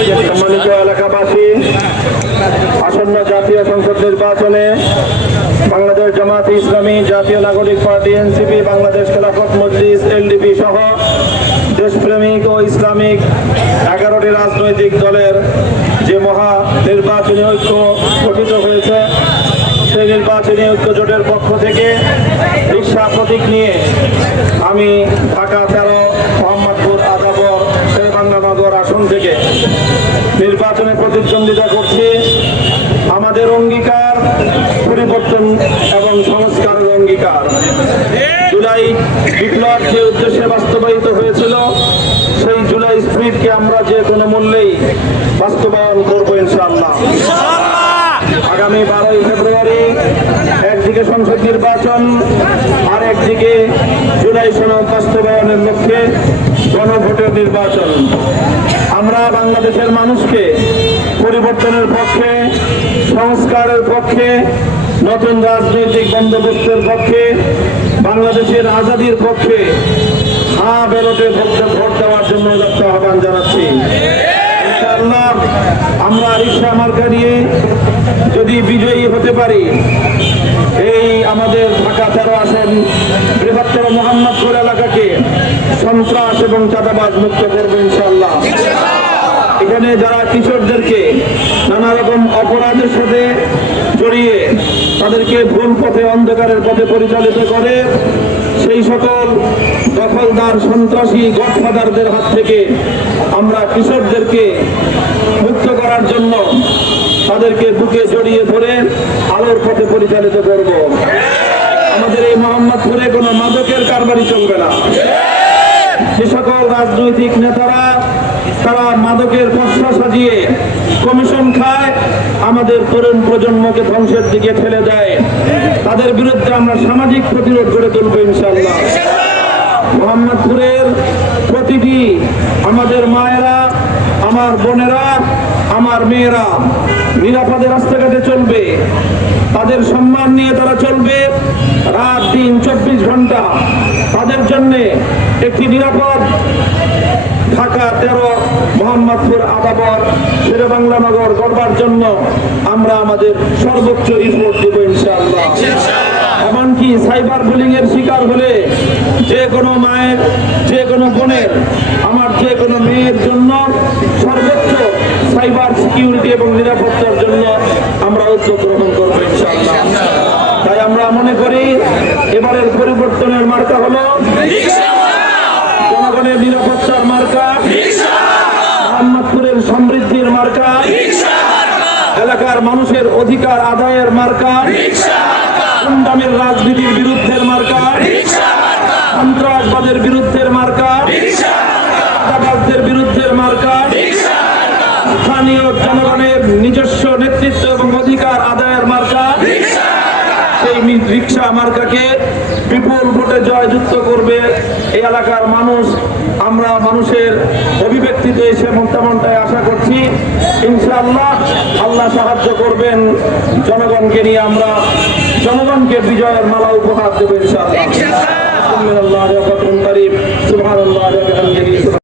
সম্মানিত এলাকাবাসী, আসন্ন জাতীয় সংসদ নির্বাচনে বাংলাদেশ জামায়াতে ইসলামী, জাতীয় নাগরিক party NCP, Bangladesh Khelafat Majlis LDP সহ দেশপ্রেমিক ও ইসলামিক 11টি রাজনৈতিক দলের যে মহা নির্বাচনী ঐক্য গঠিত হয়েছে, সেই নির্বাচনী ঐক্য জোটের পক্ষ থেকে রিকশা প্রতীক নিয়ে আমি ঢাকা 13 মোহাম্মদপুর আদাবর শেরেবাংলা আসন থেকে নির্বাচনে প্রতিদ্বন্দ্বিতা করছি। আমাদের অঙ্গীকার পরিবর্তন এবং সংস্কারের অঙ্গীকার। জুলাই বিপ্লব যে উদ্দেশ্যে বাস্তবায়িত হয়েছিল, সেই জুলাই স্পিরিটকে আমরা যে কোনো মূল্যেই বাস্তবায়ন করবো ইনশাআল্লাহ। আগামী 12ই ফেব্রুয়ারি একদিকে সংসদ নির্বাচন, আর একদিকে জুলাই সনদ বাস্তবায়নের লক্ষ্যে গণভোটের নির্বাচন। আমরা বাংলাদেশের মানুষকে পরিবর্তনের পক্ষে, সংস্কারের পক্ষে, নতুন রাজনৈতিক বন্দোবস্তের পক্ষে, বাংলাদেশের আজাদির পক্ষে হ্যাঁ ব্যালটে ভোট দেওয়ার জন্য আহ্বান জানাচ্ছি। ইনশাআল্লাহ আমরা রিকশা মার্কা দিয়ে যদি বিজয়ী হতে পারি, এই আমাদের ঢাকা 13 আসন বৃহত্তর মোহাম্মদপুর এলাকাকে সন্ত্রাস এবং চাঁদাবাজ মুক্ত করবে ইনশাআল্লাহ। এখানে যারা কিশোরদেরকে নানা রকম অপরাধের সাথে জড়িয়ে তাদেরকে ভুল পথে, অন্ধকারের পথে পরিচালিত করে, সেই সকল দখলদার, সন্ত্রাসী, গডফাদারদের হাত থেকে আমরা কিশোরদেরকে মুক্ত করার জন্য তাদেরকে বুকে জড়িয়ে ধরে আলোর পথে পরিচালিত করব। আমাদের এই মোহাম্মদপুরে কোনো মাদকের কারবারি চলবে না। যে সকল রাজনৈতিক নেতারা তারা মাদকের পসরা সাজিয়ে কমিশন খায়, আমাদের তরুণ প্রজন্মকে ধ্বংসের দিকে ঠেলে দেয়, তাদের বিরুদ্ধে আমরা সামাজিক প্রতিরোধ গড়ে তুলব ইনশাআল্লাহ। মোহাম্মদপুরের প্রতিটি আমাদের মায়েরা, আমার বোনেরা, আমার মেয়েরা নিরাপদে রাস্তাঘাটে চলবে, তাদের সম্মান নিয়ে তারা চলবে। রাত দিন 24 ঘন্টা তাদের জন্য একটি নিরাপদ ঢাকা 13 মোহাম্মদপুর আদাবর শেরেবাংলা নগর গড়বার জন্য আমরা আমাদের সর্বোচ্চ ইফোর্ট দেব ইনশাআল্লাহ। এমনকি সাইবার বুলিং এর শিকার হলে যে কোনো মায়ের, যে কোনো বোনের, আমার যে কোনো মেয়ের জন্য সর্বোচ্চ সাইবার সিকিউরিটি এবং নিরাপত্তার জন্য আমরা উদ্যোগ গ্রহণ করবো ইনশাআল্লাহ। তাই আমরা মনে করি এবারের পরিবর্তনের মার্কা হলো জনগণের নিরাপত্তার মার্কা, মোহাম্মদপুরের সমৃদ্ধির মার্কা, এলাকার মানুষের অধিকার আদায়ের মার্কা, গুন্ডামির রাজনীতির বিরুদ্ধের মার্কা, সন্ত্রাসবাদের বিরুদ্ধের মার্কা, চাঁদাবাজদের বিরুদ্ধের মার্কা, স্থানীয় জনগণের নিজস্ব নেতৃত্ব এবং অধিকার আদায়ের মার্কা। সেই রিকশা মার্কাকে বিপুল ভোটে জয়যুক্ত করবে এই এলাকার মানুষ। আমরা মানুষের অভিব্যক্তিতে এসে তেমনটাই আশা করছি ইনশাআল্লাহ। আল্লাহ সাহায্য করবেন, জনগণকে নিয়ে আমরা জনগণকে বিজয়ের মালা উপহার দেবো ইনশাআল্লাহ। সুবহানাল্লাহি ওয়া বিহামদিহি।